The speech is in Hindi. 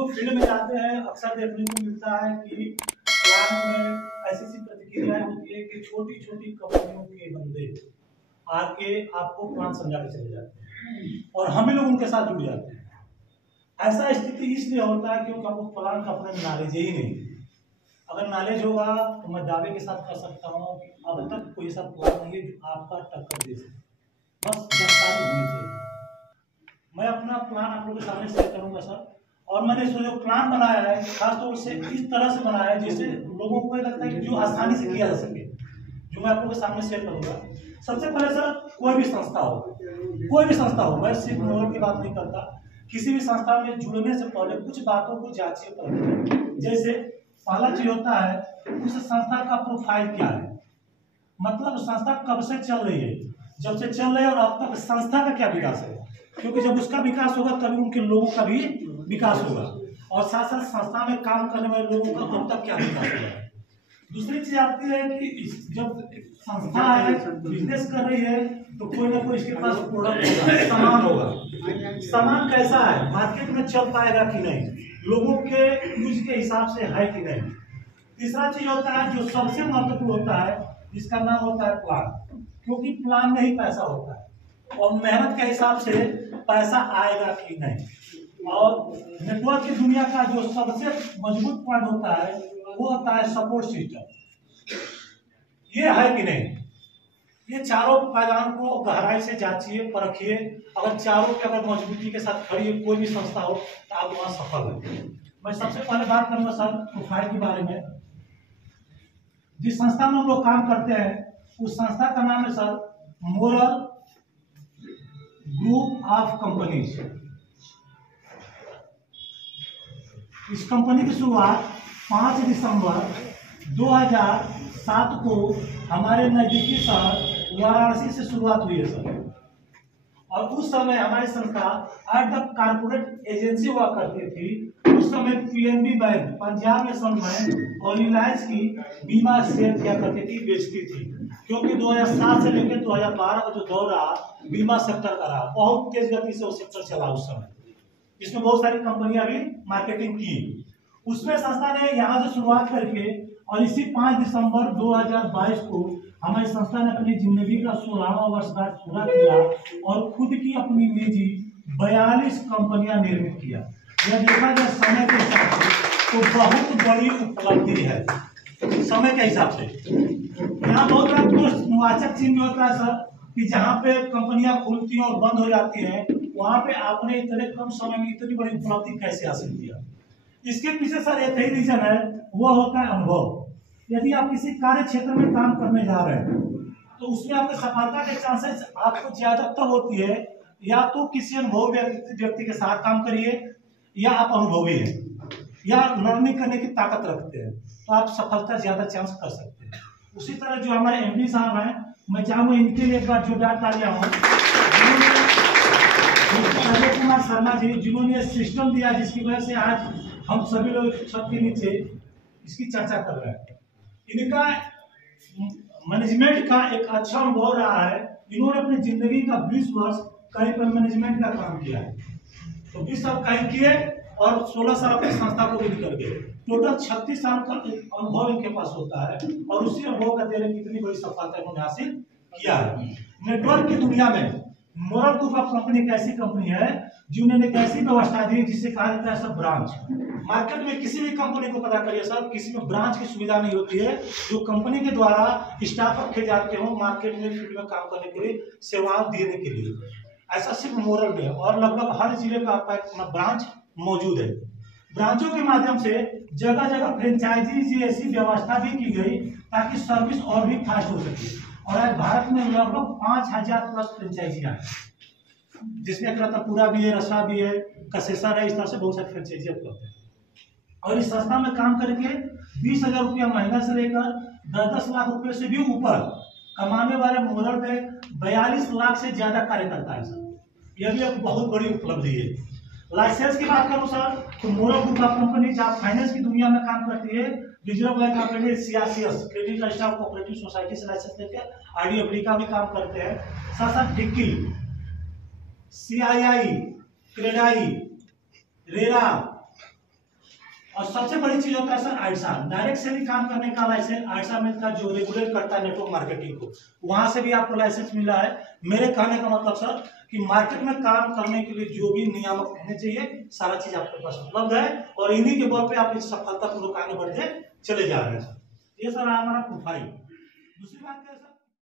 वो फील्ड में जाते हैं, अक्सर देखने को मिलता है कि प्लान में ऐसी प्रतिक्रियाएं होती है कि छोटी छोटी कंपनियों के बंदे आके आपको प्लान समझा के चले जाते हैं और हम ही लोग उनके साथ जुड़ जाते हैं। ऐसा स्थिति इसलिए होता है क्योंकि हमको प्लान का अपना नॉलेज ही नहीं। अगर नॉलेज होगा तो मैं दावे के साथ कह सकता हूँ कि अब तक कोई ऐसा प्लान नहीं है जो आपका टक्कर दे सके, बस जानकारी होनी चाहिए। मैं अपना प्लान आप लोगों के सामने शेयर करूंगा सर, और मैंने जो प्लान बनाया है खासतौर से इस तरह से बनाया है जिससे लोगों को लगता है कि जो आसानी से किया जा सके, जो मैं आप लोगों के सामने शेयर करूंगा। सबसे पहले सर, कोई भी संस्था हो, मैं सिर्फ मोरल की बात नहीं करता, किसी भी संस्था में जुड़ने से पहले कुछ बातों को जांचिए परखिए। जैसे पहला चीज होता है उस संस्था का प्रोफाइल क्या है, मतलब संस्था कब से चल रही है, जब से चल रही है और अब तक संस्था का क्या विकास है, क्योंकि जब उसका विकास होगा तभी उनके लोगों का भी विकास होगा, और साथ साथ संस्था में काम करने वाले लोगों का अब तक क्या विकास होगा। दूसरी चीज आती है कि जब संस्था है बिजनेस कर रही है तो कोई ना कोई इसके पास प्रोडक्ट होगा, सामान होगा। सामान कैसा है, मार्केट में चल पाएगा कि नहीं, लोगों के यूज के हिसाब से है कि नहीं। तीसरा चीज होता है जो सबसे महत्वपूर्ण होता है, जिसका नाम होता है प्लान, क्योंकि प्लान में ही पैसा होता है और मेहनत के हिसाब से पैसा आएगा कि नहीं। और नेटवर्क की दुनिया का जो सबसे मजबूत पॉइंट होता है वो होता है सपोर्ट सिस्टम, ये है कि नहीं। ये चारों पैगाम को गहराई से जांचिए परखिए, अगर चारों के अगर मजबूती के साथ खड़ी है कोई भी संस्था हो तो आप वहां सफल है। मैं सबसे पहले बात करूंगा सर प्रोफाइल के बारे में। जिस संस्था में हम लोग काम करते हैं उस संस्था का नाम है sir moral group of companies. इस कंपनी की शुरुआत 5 दिसंबर 2007 को हमारे नजदीकी शहर वाराणसी से शुरुआत हुई है सर। और उस समय हमारी संस्था एट द कारपोरेट एजेंसी हुआ करती थी। उस समय PNB bank, Punjab national bank और रिलायंस की बीमा शेयर किया करती थी, बेचती थी, क्योंकि 2007 से लेकर 2012 का जो दौर रहा बीमा सेक्टर का रहा, बहुत तेज गति से वो सेक्टर चला उस समय। इसमें बहुत सारी कंपनियां भी मार्केटिंग की। उसमें संस्था ने यहाँ से शुरुआत करके और इसी 5 दिसंबर 2022 को हमारी संस्था ने अपनी जिंदगी का 16वां वर्षगांठ पूरा किया और खुद की अपनी निजी 42 कंपनियां निर्मित किया। यह देखा जाए समय के हिसाब से तो बहुत बड़ी उपलब्धि है समय के हिसाब से। यहाँ बहुत बड़ा दोस्तवाचक चिन्ह होता है सर कि जहाँ पे कंपनियां खुलती हैं और बंद हो जाती हैं, वहां पे आपने इतने कम समय में इतनी बड़ी उपलब्धि कैसे हासिल किया। इसके पीछे सर एक ही रीजन है, वो होता है अनुभव। यदि आप किसी कार्य क्षेत्र में काम करने जा रहे हैं तो उसमें आपके सफलता के चांसेस आपको ज्यादा तब होती है या तो किसी अनुभव व्यक्ति के साथ काम करिए, या आप अनुभवी हैं या लर्निंग करने की ताकत रखते हैं तो आप सफलता ज्यादा चांस कर सकते हैं। उसी तरह जो हमारे एमडी साहब हैं, मैं चाहूंगा इनके लिए एक बार जोरदार तालियां हो। अजय कुमार शर्मा जी, जिन्होंने सिस्टम दिया जिसकी वजह से आज हम सभी लोग छत के नीचे इसकी चर्चा कर रहे हैं। इनका मैनेजमेंट का एक अच्छा अनुभव रहा है। इन्होंने अपनी जिंदगी का 20 वर्ष कहीं पर मैनेजमेंट का काम किया है, तो 20 साल कहीं किए और 16 साल अपनी संस्था को भी निकल गए। टोटल 36 साल का अनुभव इनके पास होता है और उसी अनुभव का देने कितनी बड़ी सफलता इन्होंने हासिल किया है। नेटवर्क की दुनिया में मोरल ग्रुप ऑफ कंपनी एक ऐसी कंपनी है जिन्होंने एक ऐसी व्यवस्था दी जिसे कहा जाता है सब ब्रांच। मार्केट में किसी भी कंपनी को पता करिए सर, किसी में ब्रांच की सुविधा नहीं होती है जो कंपनी के द्वारा स्टाफ रखे जाते हो मार्केट में फील्ड में काम करने के लिए, सेवाएं देने के लिए। ऐसा सिर्फ मोरल में, और लगभग हर जिले का आपका अपना ब्रांच मौजूद है। ब्रांचों के माध्यम से जगह जगह फ्रेंचाइजी ऐसी व्यवस्था भी की गई ताकि सर्विस और भी फास्ट हो सके। और आज भारत में लगभग 5000 प्लस फ्रेंचाइजियां हैं, जिसमें रतनपुरा भी है, रसा भी है, कसेसर है, इस तरह से बहुत सारी फ्रेंचाइजी उपलब्ध है। और इस संस्था में काम करके 20,000 रुपया महीना से लेकर 10-10 लाख रुपए से भी ऊपर कमाने वाले मोरल पे 42 लाख से ज्यादा कार्यकर्ता है सर। यह भी एक बहुत बड़ी उपलब्धि है। लाइसेंस की बात करूं सर तो मोरल ग्रुप ऑफ कंपनी जहाँ फाइनेंस की दुनिया में काम करती है, reserve bank of India, CRCS credit register cooperative society से लाइसेंस लेकर आईडीएफडी का भी काम करते हैं। साथ साथ डिक्की, सीआईआई, क्रेडाई, रेरा, और सबसे बड़ी चीज होता है सर आइट्सा, डायरेक्ट से भी काम करने का लाइसेंस आइट्सा में का जो रेगुलेट करता है नेटवर्क मार्केटिंग को, वहां से भी आपको लाइसेंस मिला है। मेरे कहने का मतलब सर कि मार्केट में काम करने के लिए जो भी नियामक होने चाहिए सारा चीज आपके पास उपलब्ध है, और इन्हीं के बल पे आप इस सफलतापूर्वक आगे बढ़ते चले जा रहे हैं सर। ये सर हमारा प्रोफाइल। दूसरी बात है सर